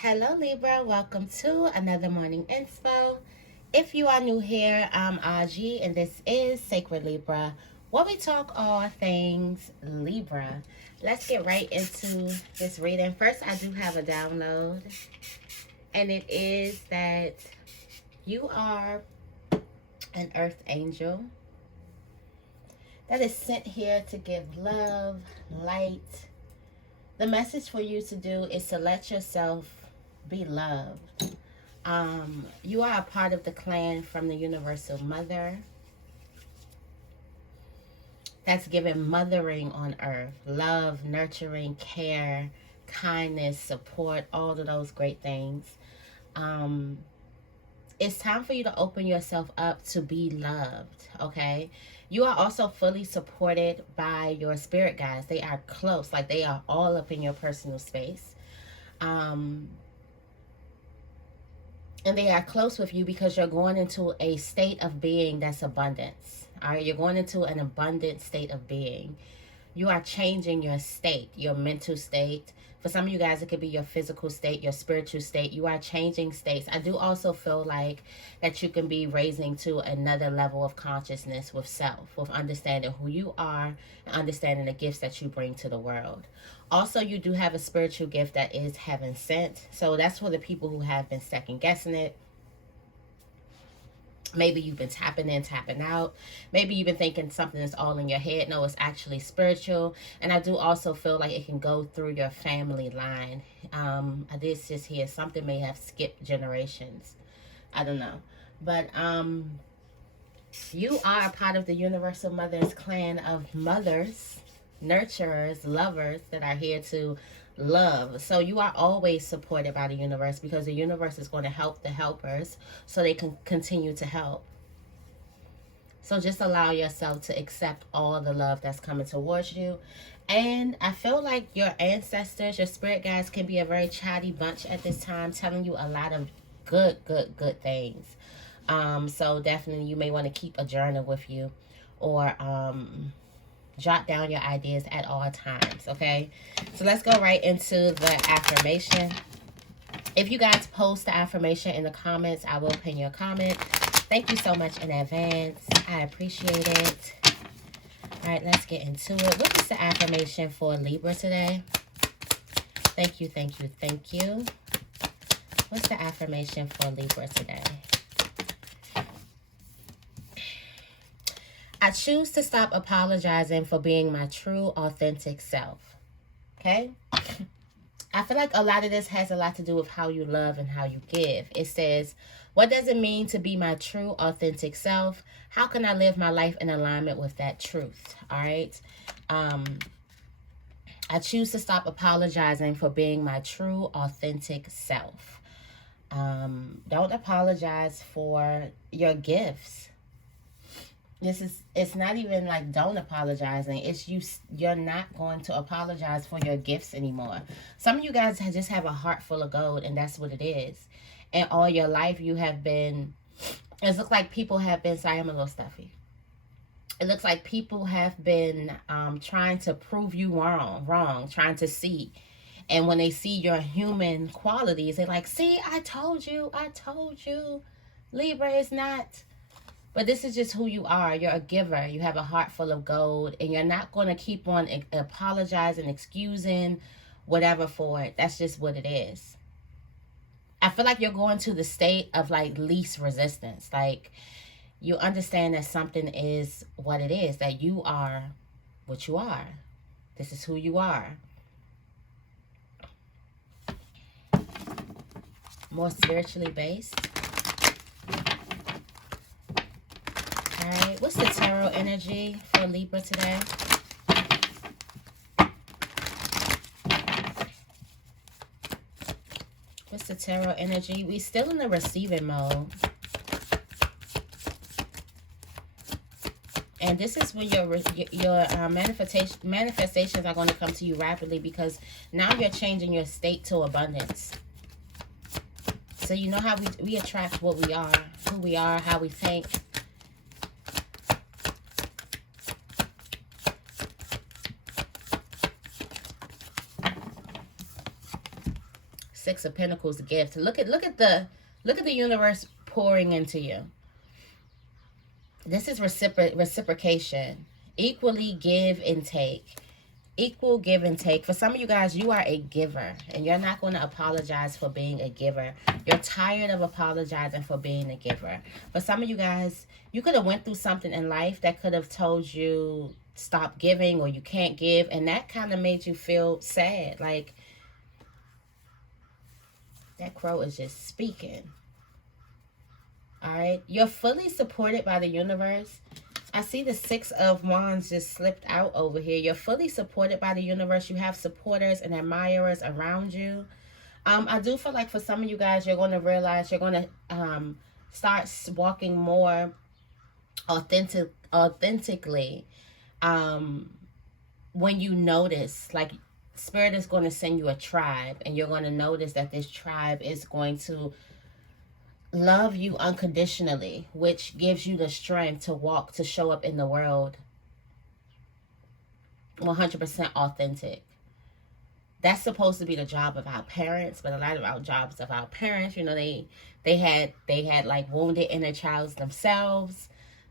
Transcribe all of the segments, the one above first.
Hello Libra, welcome to another morning inspo. If you are new here, I'm Auji and this is Sacred Libra, where we talk all things Libra. Let's get right into this reading. First, I do have a download, and it is that you are an earth angel that is sent here to give love, light. The message for you to do is to let yourself be loved. You are a part of the clan from the Universal Mother that's given mothering on earth. Love, nurturing, care, kindness, support, all of those great things. It's time for you to open yourself up to be loved, okay? You are also fully supported by your spirit guides. They are close, like they are all up in your personal space. And they are close with you because you're going into a state of being that's abundance. All right, you're going into an abundant state of being. You are changing your state, your mental state. For some of you guys, it could be your physical state, your spiritual state. You are changing states. I do also feel like that you can be raising to another level of consciousness with self, with understanding who you are and understanding the gifts that you bring to the world. Also, you do have a spiritual gift that is heaven sent. So that's for the people who have been second guessing it. Maybe you've been tapping in, tapping out. Maybe you've been thinking something is all in your head. No, it's actually spiritual. And I do also feel like it can go through your family line. I did just hear something may have skipped generations. I don't know. But you are a part of the Universal Mother's clan of mothers, nurturers, lovers that are here to love. So you are always supported by the universe because the universe is going to help the helpers so they can continue to help. So just allow yourself to accept all the love that's coming towards you. And I feel like your ancestors, your spirit guides can be a very chatty bunch at this time, telling you a lot of good things. So definitely you may want to keep a journal with you or jot down your ideas at all times, okay? So let's go right into the affirmation. If you guys post the affirmation in the comments, I will pin your comment. Thank you so much in advance. I appreciate it. All right, let's get into it. What is the affirmation for Libra today? Thank you, thank you, thank you. What's the affirmation for Libra today? I choose to stop apologizing for being my true, authentic self. Okay? I feel like a lot of this has a lot to do with how you love and how you give. It says, what does it mean to be my true, authentic self? How can I live my life in alignment with that truth? All right? I choose to stop apologizing for being my true, authentic self. Don't apologize for your gifts. It's not even like don't apologizing. It's you're not going to apologize for your gifts anymore. Some of you guys just have a heart full of gold, and that's what it is. And all your life you have been, it looks like people have been, sorry, I'm a little stuffy. It looks like people have been trying to prove you wrong, trying to see. And when they see your human qualities, they're like, see, I told you. Libra is not. But this is just who you are. You're a giver. You have a heart full of gold. And you're not going to keep on apologizing, excusing, whatever for it. That's just what it is. I feel like you're going to the state of like least resistance. Like you understand that something is what it is. That you are what you are. This is who you are. More spiritually based. Alright, what's the tarot energy for Libra today? What's the tarot energy? We still in the receiving mode. And this is when your manifestations are going to come to you rapidly because now you're changing your state to abundance. So you know how we attract what we are, who we are, how we think. Six of Pentacles gift. Look at the universe pouring into you. This is reciprocation. Equally give and take. Equal give and take. For some of you guys, you are a giver, and you're not going to apologize for being a giver. You're tired of apologizing for being a giver. For some of you guys, you could have went through something in life that could have told you stop giving or you can't give, and that kind of made you feel sad. Like, that crow is just speaking. All right, you're fully supported by the universe. I see the Six of Wands just slipped out over here. You're fully supported by the universe. You have supporters and admirers around you. I do feel like for some of you guys, you're going to realize you're going to start walking more authentically when you notice, like, Spirit is going to send you a tribe, and you're going to notice that this tribe is going to love you unconditionally, which gives you the strength to walk, to show up in the world 100% authentic. That's supposed to be the job of our parents, but a lot of our jobs of our parents, you know, they had like wounded inner childs themselves.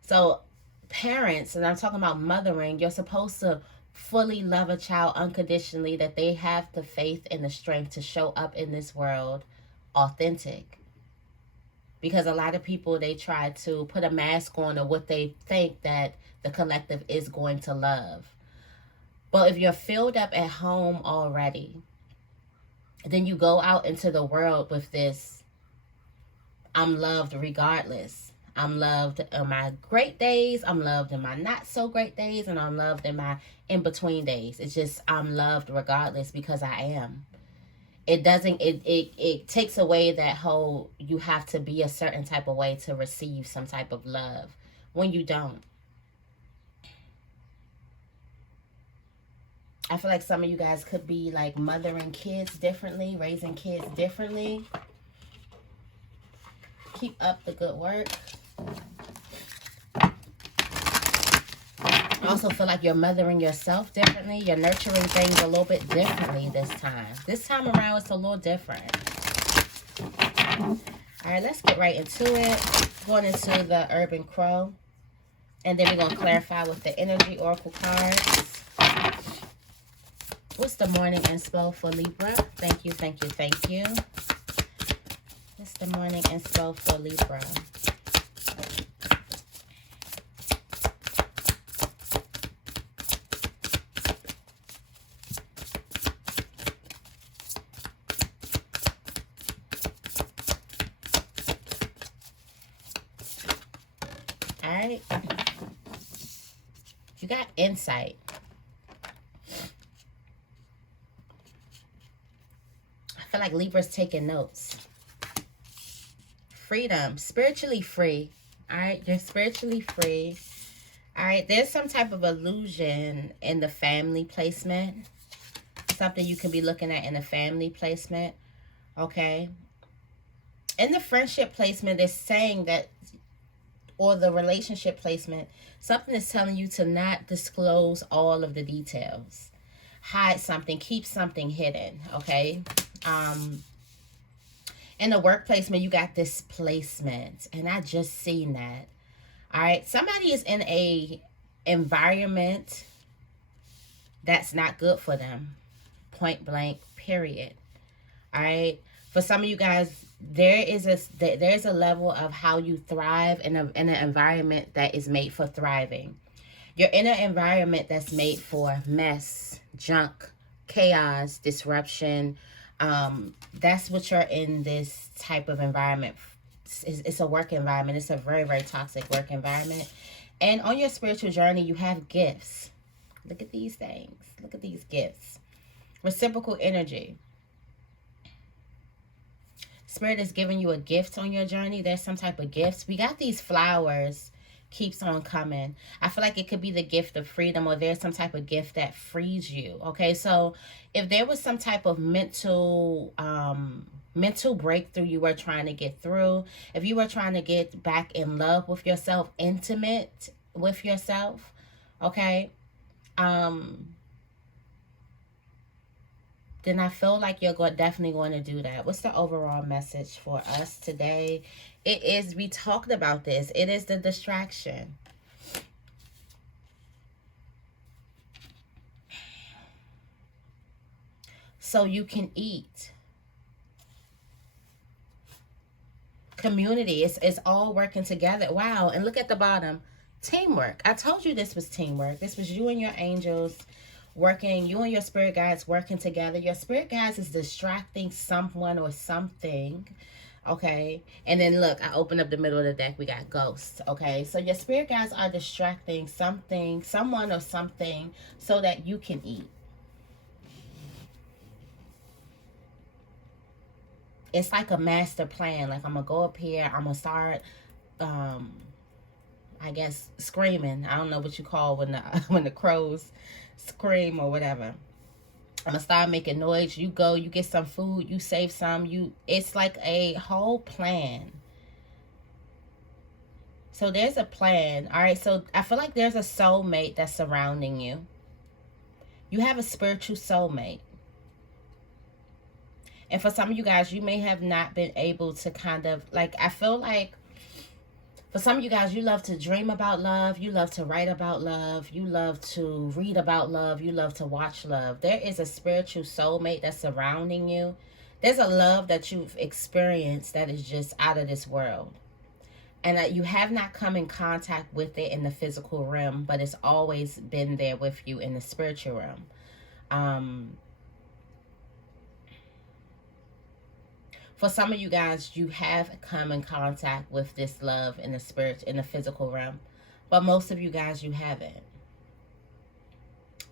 So parents, and I'm talking about mothering, you're supposed to fully love a child unconditionally, that they have the faith and the strength to show up in this world authentic. Because a lot of people, they try to put a mask on of what they think that the collective is going to love. But if you're filled up at home already, then you go out into the world with this, I'm loved regardless. I'm loved in my great days, I'm loved in my not so great days, and I'm loved in my in-between days. It's just, I'm loved regardless because I am. It doesn't, it takes away that whole, you have to be a certain type of way to receive some type of love when you don't. I feel like some of you guys could be like mothering kids differently, raising kids differently. Keep up the good work. I also feel like you're mothering yourself differently. You're nurturing things a little bit differently this time. This time around, it's a little different. All right, let's get right into it. Going into the Urban Crow. And then we're going to clarify with the Energy Oracle cards. What's the morning inspo for Libra? Thank you, thank you, thank you. What's the morning inspo for Libra? Alright. You got insight. I feel like Libra's taking notes. Freedom. Spiritually free. Alright, you're spiritually free. Alright, there's some type of illusion in the family placement. Something you can be looking at in the family placement. Okay. In the friendship placement, it's saying that, or the relationship placement, something is telling you to not disclose all of the details. Hide something, keep something hidden, okay? In the work placement, you got displacement, and I just seen that. All right, somebody is in a environment that's not good for them. Point blank, period. All right, for some of you guys, there's a level of how you thrive in an environment that is made for thriving. You're in an environment that's made for mess, junk, chaos, disruption. That's what you're in, this type of environment. It's a work environment. It's a very, very toxic work environment. And on your spiritual journey, you have gifts. Look at these things. Look at these gifts. Reciprocal energy. Spirit is giving you a gift on your journey. There's some type of gifts. We got these flowers, keeps on coming. I feel like it could be the gift of freedom, or there's some type of gift that frees you. Okay, so if there was some type of mental breakthrough you were trying to get through, if you were trying to get back in love with yourself, intimate with yourself, okay, then I feel like you're definitely going to do that. What's the overall message for us today? It is, we talked about this, it is the distraction. So you can eat. Community, it's all working together. Wow. And look at the bottom, teamwork. I told you this was teamwork. This was you and your angels working, you and your spirit guides working together. Your spirit guides is distracting someone or something. Okay, and then look, I opened up the middle of the deck, we got ghosts. Okay, so your spirit guides are distracting something, someone or something, so that you can eat. It's like a master plan. Like, I'm gonna go up here, I'm gonna start I guess screaming. I don't know what you call when the when the crows scream or whatever. I'm gonna start making noise. You go, you get some food, you save some, it's like a whole plan. So there's a plan. All right, so I feel like there's a soulmate that's surrounding you. You have a spiritual soulmate. And for some of you guys, you may have not been able to kind of, like, I feel like for some of you guys, you love to dream about love. You love to write about love. You love to read about love. You love to watch love. There is a spiritual soulmate that's surrounding you. There's a love that you've experienced that is just out of this world. And that you have not come in contact with it in the physical realm, but it's always been there with you in the spiritual realm. For some of you guys, you have come in contact with this love in the spirit, in the physical realm. But most of you guys, you haven't.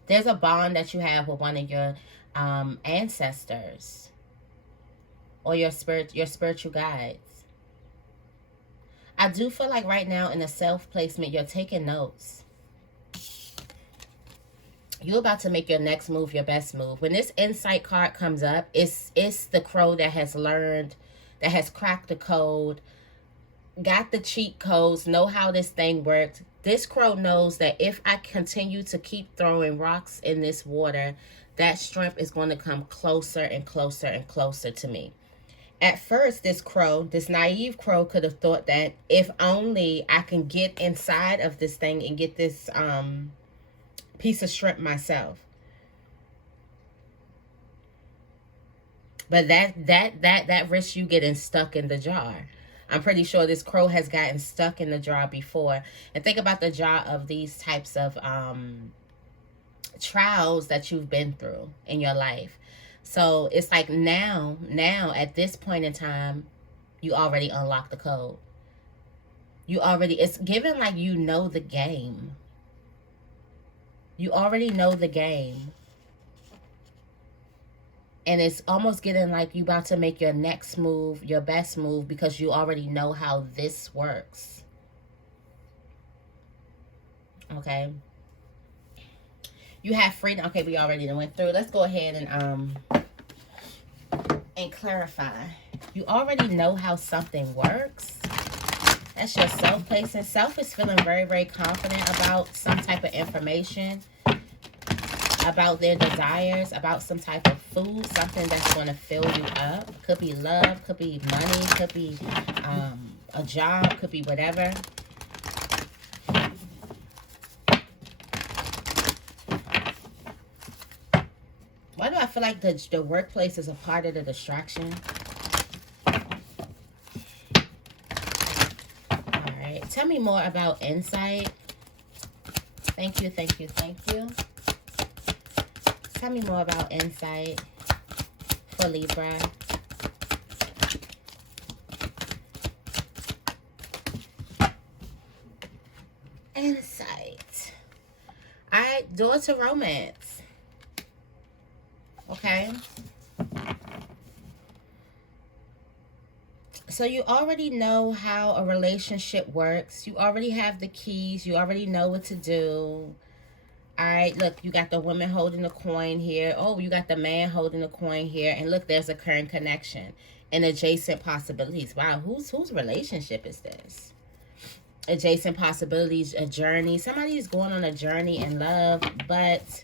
There's a bond that you have with one of your ancestors. Or your spiritual guides. I do feel like right now in the self-placement, you're taking notes. You're about to make your next move your best move. When this insight card comes up, it's the crow that has learned, that has cracked the code, got the cheat codes, know how this thing works. This crow knows that if I continue to keep throwing rocks in this water, that shrimp is going to come closer and closer and closer to me. At first, this crow, this naive crow, could have thought that if only I can get inside of this thing and get this piece of shrimp myself. But that risks you getting stuck in the jar. I'm pretty sure this crow has gotten stuck in the jar before. And think about the jar of these types of trials that you've been through in your life. So it's like now at this point in time, you already unlocked the code. It's given like you know the game. You already know the game. And it's almost getting like you about to make your next move, your best move, because you already know how this works. Okay. You have freedom. Okay, we already went through. Let's go ahead and clarify. You already know how something works. That's your self placing. Self is feeling very, very confident about some type of information, about their desires, about some type of food, something that's going to fill you up. Could be love, could be money, could be a job, could be whatever. Why do I feel like the workplace is a part of the distraction? Tell me more about insight. Thank you, thank you, thank you. Tell me more about insight for Libra. Insight. All right, door to romance. Okay. So you already know how a relationship works. You already have the keys. You already know what to do. All right, look, you got the woman holding the coin here. Oh, you got the man holding the coin here. And look, there's a current connection and adjacent possibilities. Wow, whose relationship is this? Adjacent possibilities, a journey. Somebody's going on a journey in love, but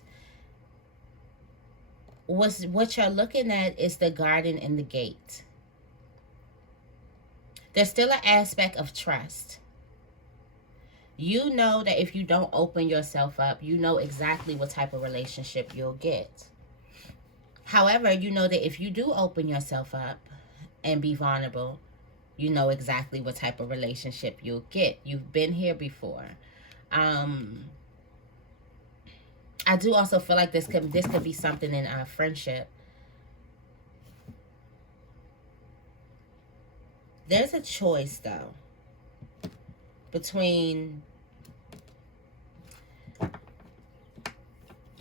what you're looking at is the garden and the gate. There's still an aspect of trust. You know that if you don't open yourself up, you know exactly what type of relationship you'll get. However, you know that if you do open yourself up and be vulnerable, you know exactly what type of relationship you'll get. You've been here before. I do also feel like this could be something in a friendship. There's a choice though between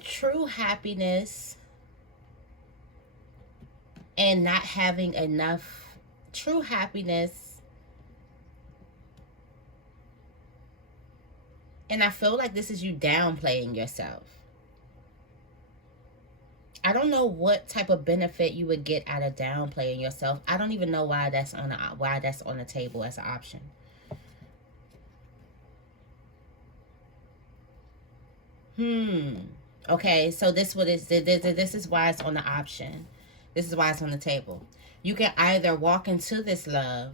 true happiness and not having enough true happiness. And I feel like this is you downplaying yourself. I don't know what type of benefit you would get out of downplaying yourself. I don't even know why that's on the table as an option. Okay, so this is why it's on the option. This is why it's on the table. You can either walk into this love,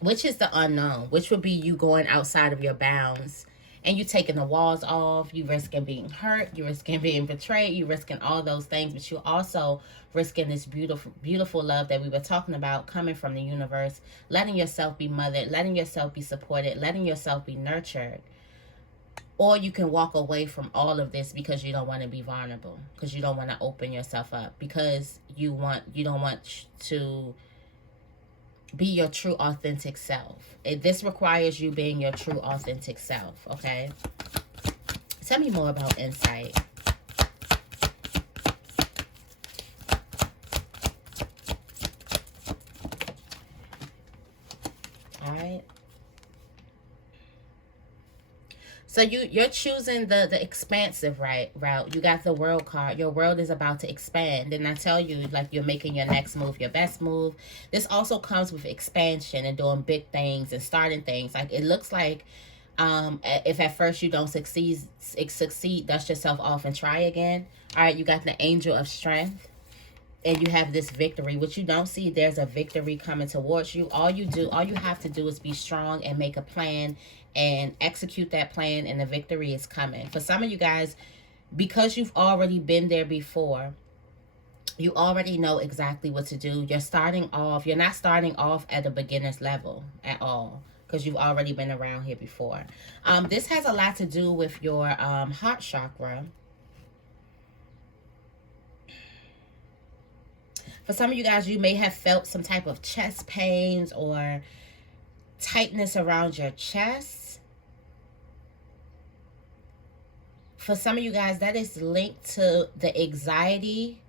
which is the unknown, which would be you going outside of your bounds and you taking the walls off. You risking being hurt. You risking being betrayed. You risking all those things, but you also risking this beautiful love that we were talking about coming from the universe, letting yourself be mothered, letting yourself be supported, letting yourself be nurtured. Or you can walk away from all of this because you don't want to be vulnerable, because you don't want to open yourself up, because you don't want to be your true authentic self. This requires you being your true authentic self, okay? Tell me more about insight. All right. So you're choosing the expansive route. You got the world card. Your world is about to expand. And I tell you, like, you're making your next move, your best move. This also comes with expansion and doing big things and starting things. Like, it looks like if at first you don't succeed, dust yourself off and try again. All right, you got the angel of strength. And you have this victory, which you don't see. There's a victory coming towards you. All you have to do is be strong and make a plan and execute that plan, and the victory is coming. For some of you guys, because you've already been there before, you already know exactly what to do. You're not starting off at a beginner's level at all, because you've already been around here before. This has a lot to do with your heart chakra. For some of you guys, you may have felt some type of chest pains or tightness around your chest. For some of you guys, that is linked to the anxiety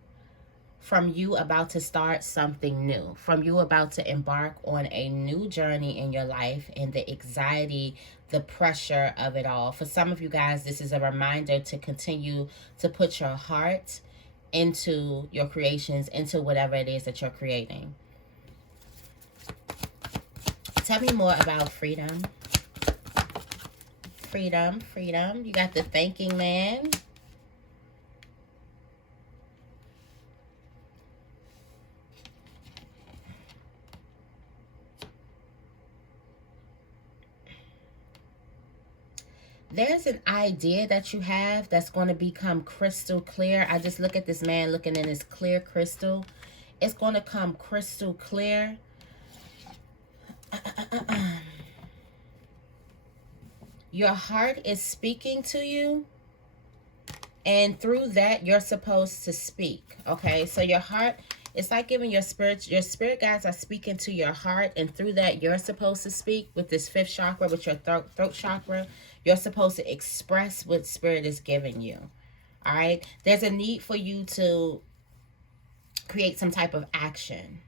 from you about to start something new, from you about to embark on a new journey in your life, and the anxiety, the pressure of it all. For some of you guys, this is a reminder to continue to put your heart into your creations, into whatever it is that you're creating. Tell me more about freedom. Freedom. You got the thanking man. There's an idea that you have that's going to become crystal clear. I just look at this man looking in his clear crystal. It's going to come crystal clear. Your heart is speaking to you, and through that you're supposed to speak. Okay, so your heart, it's like giving your spirit guides are speaking to your heart, and through that you're supposed to speak with this fifth chakra, with your throat chakra. You're supposed to express what spirit is giving you. All right, there's a need for you to create some type of action.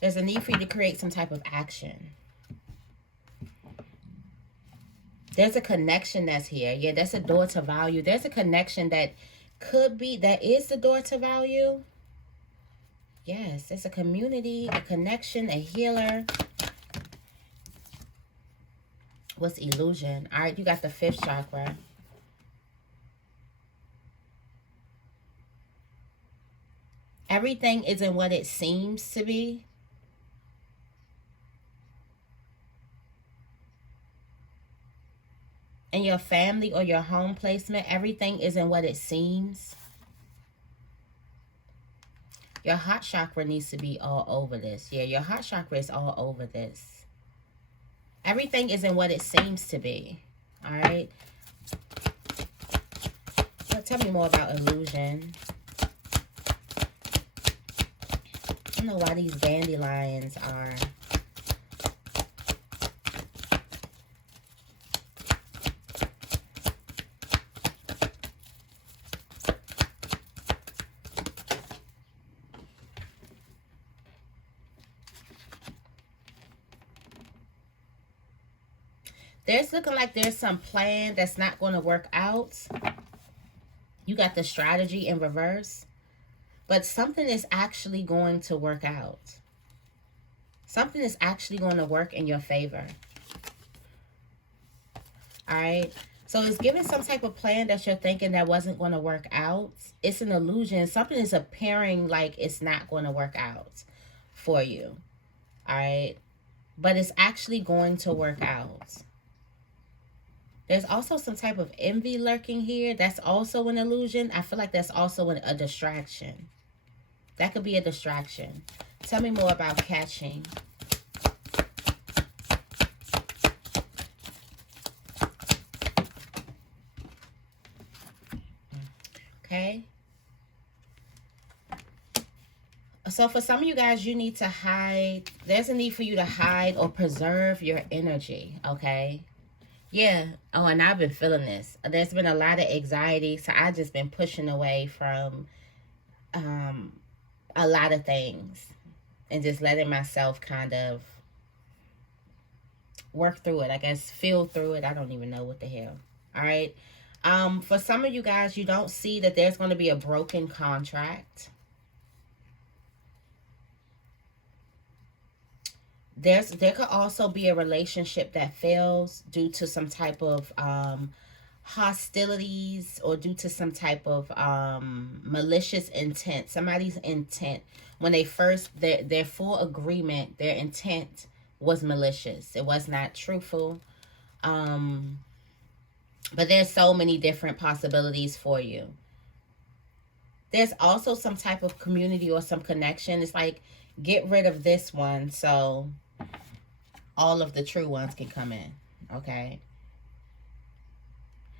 There's a need for you to create some type of action. There's a connection that's here. Yeah, that's a door to value. There's a connection that is the door to value. Yes, it's a community, a connection, a healer. What's illusion? All right, you got the 5th chakra. Everything isn't what it seems to be. In your family or your home placement, everything isn't what it seems. Your heart chakra needs to be all over this. Yeah, your heart chakra is all over this. Everything isn't what it seems to be. All right. So tell me more about illusion. I don't know why these dandelions are... There's looking like there's some plan that's not going to work out. You got the strategy in reverse. But something is actually going to work out. Something is actually going to work in your favor. All right. So it's giving some type of plan that you're thinking that wasn't going to work out. It's an illusion. Something is appearing like it's not going to work out for you. All right. But it's actually going to work out. There's also some type of envy lurking here. That's also an illusion. I feel like that's also a distraction. That could be a distraction. Tell me more about catching. Okay. So for some of you guys, you need to hide. There's a need for you to hide or preserve your energy. Okay. Yeah. Oh, and I've been feeling this. There's been a lot of anxiety. So I've just been pushing away from a lot of things. And just letting myself kind of work through it. I guess feel through it. I don't even know what the hell. All right. For some of you guys, you don't see that there's going to be a broken contract. There could also be a relationship that fails due to some type of hostilities or due to some type of malicious intent. Somebody's intent, when they first, their full agreement, their intent was malicious. It was not truthful. But there's so many different possibilities for you. There's also some type of community or some connection. It's like, get rid of this one so all of the true ones can come in. Okay.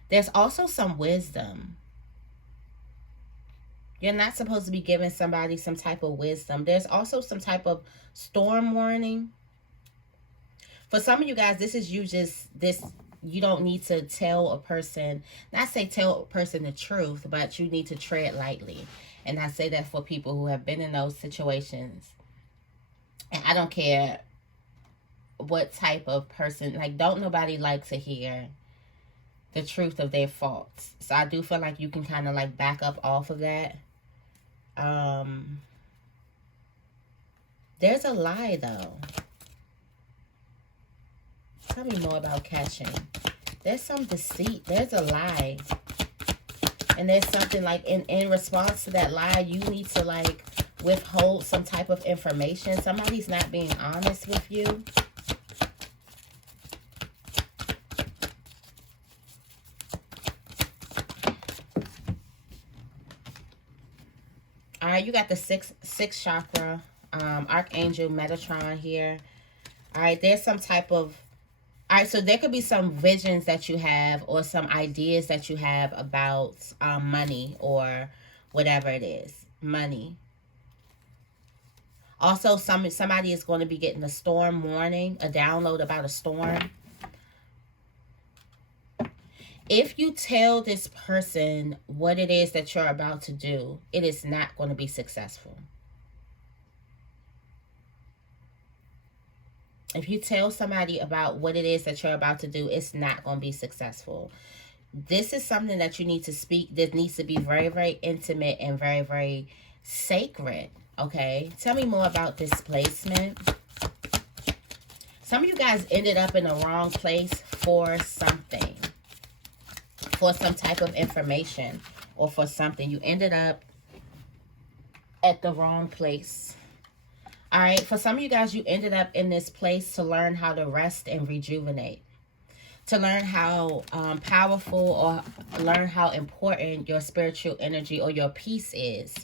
There's also some wisdom. You're not supposed to be giving somebody some type of wisdom. There's also some type of storm warning. For some of you guys, this is you just, you don't need to tell a person, not say tell a person the truth, but you need to tread lightly. And I say that for people who have been in those situations. And I don't care what type of person, like, don't nobody like to hear the truth of their faults. So I do feel like you can kind of like back up off of that. There's a lie though. Tell me more about catching. There's some deceit. There's a lie. And there's something like in response to that lie, you need to like withhold some type of information. Somebody's not being honest with you. All right, you got the sixth chakra, Archangel Metatron here. All right, there's some type of... All right, so there could be some visions that you have or some ideas that you have about money or whatever it is. Money. Also, somebody is going to be getting a storm warning, a download about a storm. If you tell this person what it is that you're about to do, it is not going to be successful. If you tell somebody about what it is that you're about to do, it's not going to be successful. This is something that you need to speak. This needs to be very, very intimate and very, very sacred. Okay, tell me more about displacement. Some of you guys ended up in the wrong place for something, for some type of information, or for something. You ended up at the wrong place. All right, for some of you guys, you ended up in this place to learn how to rest and rejuvenate, to learn how powerful or learn how important your spiritual energy or your peace is.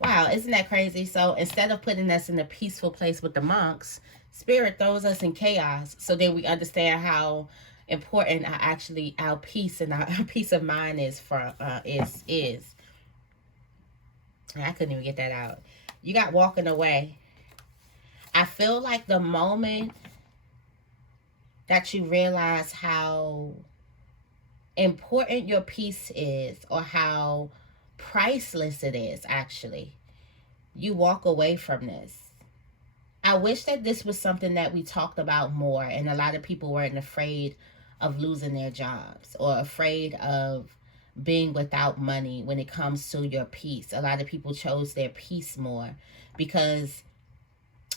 Wow, isn't that crazy? So instead of putting us in a peaceful place with the monks, Spirit throws us in chaos, so then we understand how important our peace and our peace of mind is for is. I couldn't even get that out. You got walking away. I feel like the moment that you realize how important your peace is, or how priceless it is, actually, you walk away from this. I wish that this was something that we talked about more, and a lot of people weren't afraid of losing their jobs or afraid of being without money when it comes to your peace. A lot of people chose their peace more because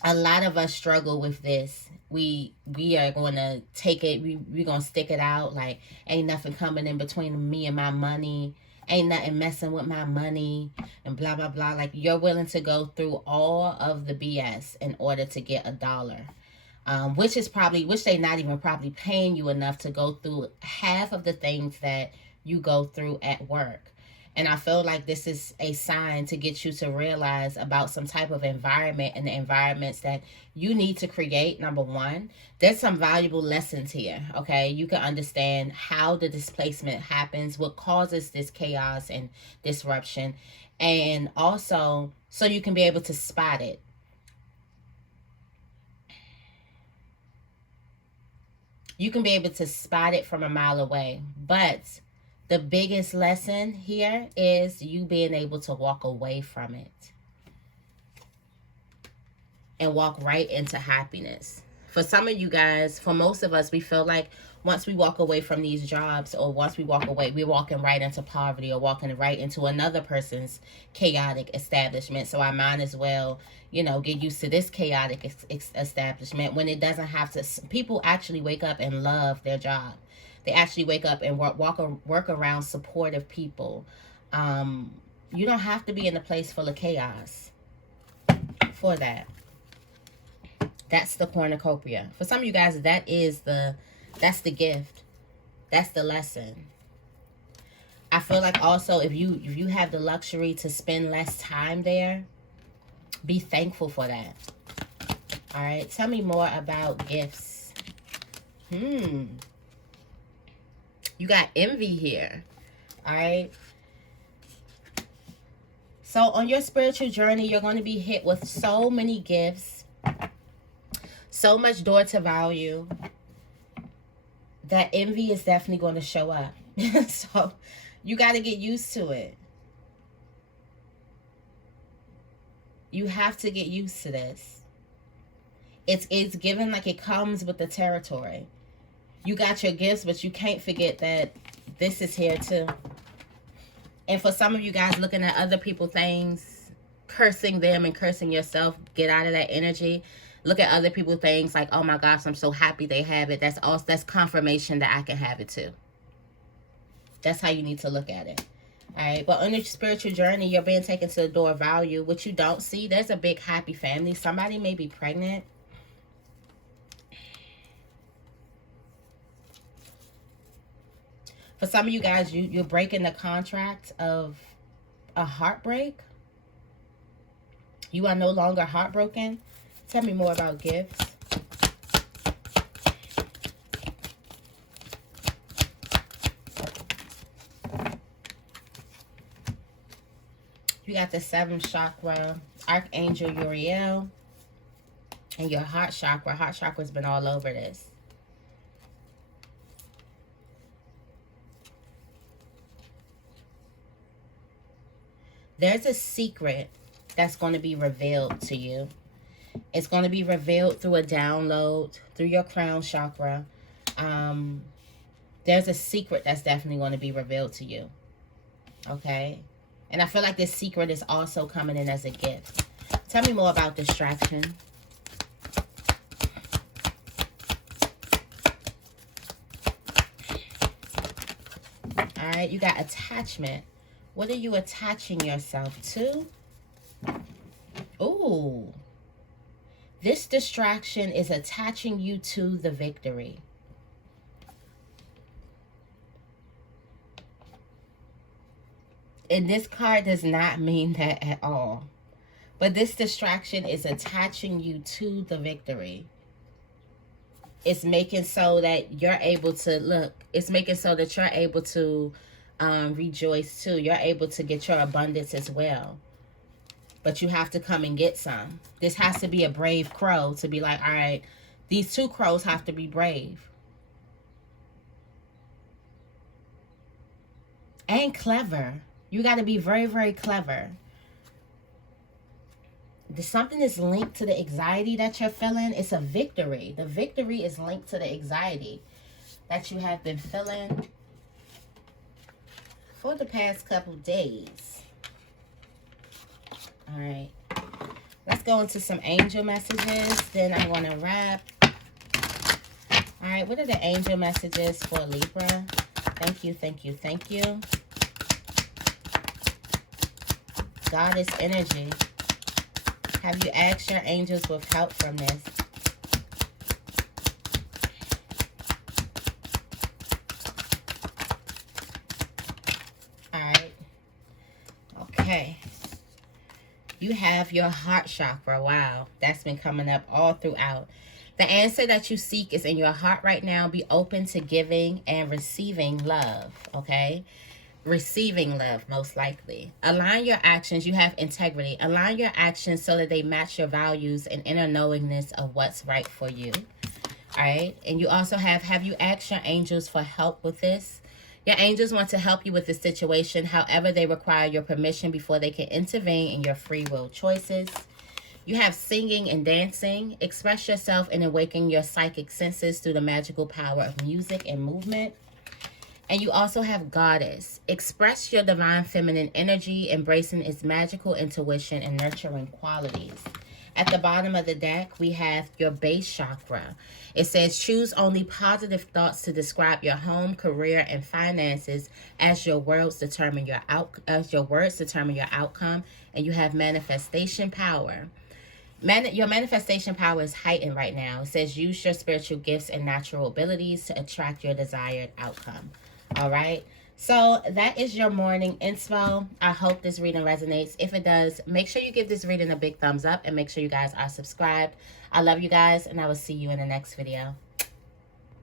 a lot of us struggle with this. We are going to take it, we're going to stick it out like ain't nothing coming in between me and my money. Ain't nothing messing with my money and blah, blah, blah. Like, you're willing to go through all of the BS in order to get $1. Which they not even probably paying you enough to go through half of the things that you go through at work. And I feel like this is a sign to get you to realize about some type of environment and the environments that you need to create. Number one, there's some valuable lessons here, okay? You can understand how the displacement happens, what causes this chaos and disruption, and also so you can be able to spot it. You can be able to spot it from a mile away, but the biggest lesson here is you being able to walk away from it and walk right into happiness. For some of you guys, for most of us, we feel like once we walk away from these jobs, or once we walk away, we're walking right into poverty or walking right into another person's chaotic establishment. So I might as well, get used to this chaotic establishment when it doesn't have to. People actually wake up and love their job. They actually wake up and work around supportive people. You don't have to be in a place full of chaos for that. That's the cornucopia. For some of you guys, that's the gift. That's the lesson. I feel like also if you have the luxury to spend less time there, be thankful for that. All right. Tell me more about gifts. You got envy here. All right. So on your spiritual journey, you're going to be hit with so many gifts, so much door to value, that envy is definitely going to show up. So you got to get used to it. You have to get used to this. It's given like it comes with the territory. You got your gifts, but you can't forget that this is here too. And for some of you guys looking at other people's things, cursing them and cursing yourself, get out of that energy. Look at other people's things like, oh my gosh, I'm so happy they have it. That's confirmation that I can have it too. That's how you need to look at it. All right. But on your spiritual journey, you're being taken to the door of value. What you don't see, there's a big happy family. Somebody may be pregnant. For some of you guys, you're breaking the contract of a heartbreak. You are no longer heartbroken. Tell me more about gifts. You got the 7th chakra, Archangel Uriel, and your heart chakra. Heart chakra's been all over this. There's a secret that's going to be revealed to you. It's going to be revealed through a download, through your crown chakra. There's a secret that's definitely going to be revealed to you. Okay? And I feel like this secret is also coming in as a gift. Tell me more about distraction. All right, you got attachment. What are you attaching yourself to? Ooh. This distraction is attaching you to the victory. And this card does not mean that at all. But this distraction is attaching you to the victory. It's making so that you're able to, look, it's making so that you're able to rejoice too. You're able to get your abundance as well. But you have to come and get some. This has to be a brave crow to be like, all right, these two crows have to be brave. And clever. You got to be very, very clever. Something is linked to the anxiety that you're feeling. It's a victory. The victory is linked to the anxiety that you have been feeling for the past couple days. All right. Let's go into some angel messages. Then I want to wrap. All right. What are the angel messages for Libra? Thank you, thank you, thank you. Goddess energy. Have you asked your angels with help from this? All right. Okay. You have your heart chakra. Wow. That's been coming up all throughout. The answer that you seek is in your heart right now. Be open to giving and receiving love. Okay. Receiving love, most likely. Align your actions. You have integrity. Align your actions so that they match your values and inner knowingness of what's right for you. All right. And you also have you asked your angels for help with this? Your angels want to help you with the situation. However, they require your permission before they can intervene in your free will choices. You have singing and dancing. Express yourself and awaken your psychic senses through the magical power of music and movement. And you also have goddess. Express your divine feminine energy, embracing its magical intuition and nurturing qualities. At the bottom of the deck, we have your base chakra. It says, choose only positive thoughts to describe your home, career, and finances as your words determine your outcome. And you have manifestation power. Your manifestation power is heightened right now. It says, use your spiritual gifts and natural abilities to attract your desired outcome. All right. So that is your morning inspo. I hope this reading resonates. If it does, make sure you give this reading a big thumbs up and make sure you guys are subscribed. I love you guys, and I will see you in the next video.